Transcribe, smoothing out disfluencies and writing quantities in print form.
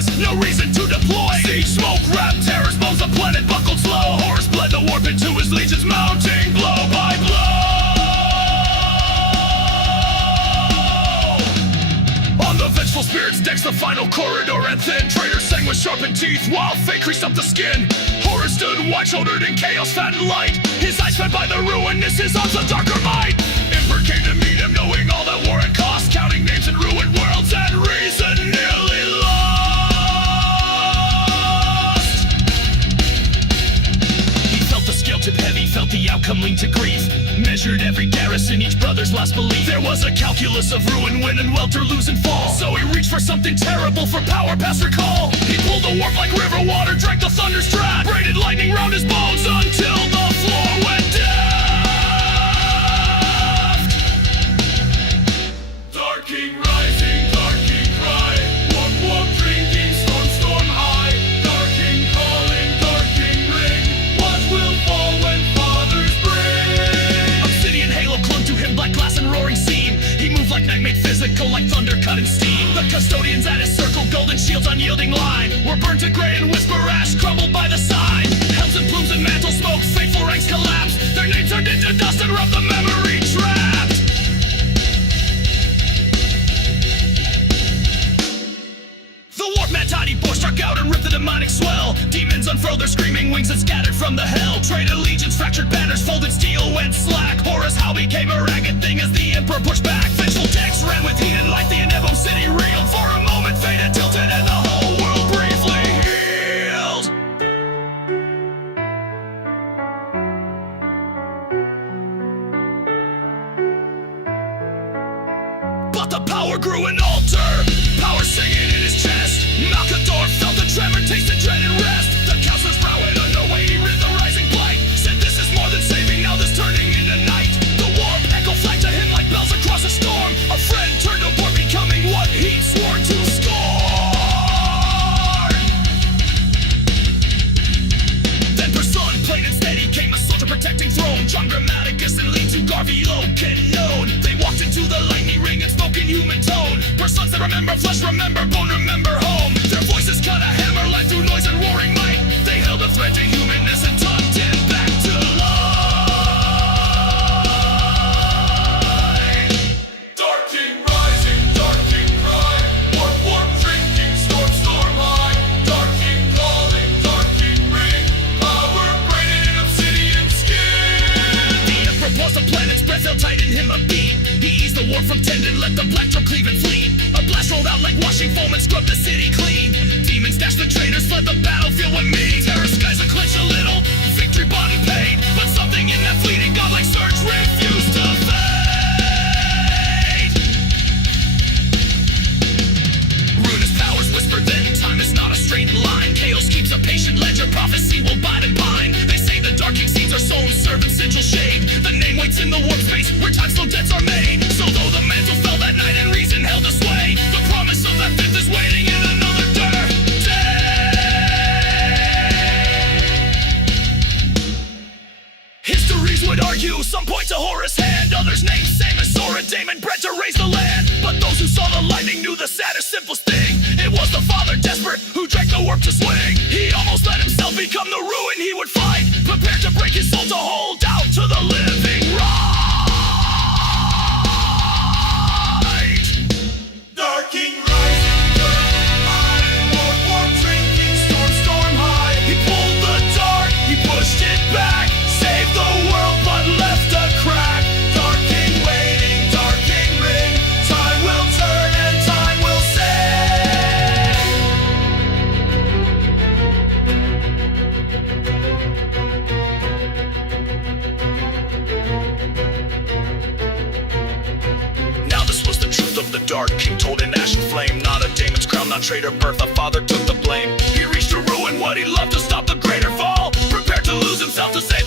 Horus, no reason to deploy. Siege, smoke, wrap, terrors, bones, the planet buckled slow. Horus bled the warp into his legions, mounting blow by blow. On the Vengeful Spirit's decks, the final corridor and thin. Traitors sang with sharpened teeth while fate creased up the skin. Horus stood wide-shouldered in chaos, fat and light. His eyes fed by the ruinous, his arms of darker might. Emperor came to meet him, knowing all that war had cost, counting names in ruined worlds and reason nearly lost. He felt the scale tip heavy, felt the outcome lean to grief. Measured every garrison, each brother's last belief. There was a calculus of ruin, win and welter, lose and fall. So he reached for something terrible, for power past recall. He pulled the warp like river water, drank the thunder's trap. Braided lightning round his bones until the floor went daft. Dark King rising, Dark King cry. Warp, warp, drinking, storm, storm high. Dark King calling, Dark King ring. What will fall when fathers bring? Obsidian halo clung to him, black glass and roaring seam. He moved like night, made physical, like thunder cut in steam. The custodians at his circle, golden shields, unyielding line, were burned to gray and whisper ash, crumbled by the sign. Helms and plumes and mantle smoke, fateful ranks collapsed. Their names turned into dust and rubbed the memory trapped. The warp man tiny boar struck out and ripped the demonic swell. Demons unfurled their screaming wings and scattered from the hell. Traitor legions, fractured banners, folded steel went slack. Horus Howl became a ragged thing as the emperor pushed back. Vengeful decks ran with heat and light, the Inebo city reeled. For a moment fate had tilted and the whole world briefly healed. But the power grew an altar, power singing in his chest. Malcador felt the tremor, tasted dread and rest. The counselor's brow had underway, he read the rising blight. Said this is more than saving, now this turning into night. The warp echo flagged to him like bells across a storm. A friend turned to board, becoming what he'd sworn to scorn. Then Person, plain and steady, came a soldier protecting throne. John Grammaticus and Lee to Garvilo known. They walked into the lightning ring and spoke in human tone. Persons that remember flesh, remember bone, remember home. Their voices cut a hammer, led through noise and roaring might. They held a thread to humanness and tugged him back to life. Dark King rising, Dark King cry. Warp, warp, drinking, storm, storm high. Dark King calling, Dark King ring. Power braided in obsidian skin. The emperor paused the planet's breath, held tight in him a beat. He eased the warp from tendon, let the black drum cleave and flee. A blast rolled out like washing foam and scrubbed the city clean. Demons dashed the traitors, fled the battlefield with me. Terror skies would clench a little, victory bought in pain. But something in that fleeting godlike surge refused to fade. Ruinous powers whispered then, time is not a straight line. Chaos keeps a patient ledger, prophecy will bide and bind. They say the Dark King seeds are sown, servant sigil shade. The name waits in the warp space, where time slow debts are made. So though the mantle fell that night and reason held a sway, the promise of that fifth is waiting in another day. Histories would argue, some point to Horus' hand. Others name same as Sora, Damon, bred to raise the land. But those who saw the lightning knew the saddest, simplest thing. It was the father desperate who drank the warp to swing. He almost let himself become the ruin he would fight, prepared to break his soul to hold out to the living right. Dark King rising, high. Warp, warp, drinking, storm, storm high. He pulled the dark, he pushed it back. Saved the world but left a crack. Dark King waiting, Dark King ring. Time will turn and time will save. Now this was the truth of the Dark King, told in ash and flame. Not a daemon's crown, not traitor birth, the father took the blame. He reached to ruin what he loved to stop the greater fall, prepared to lose himself to save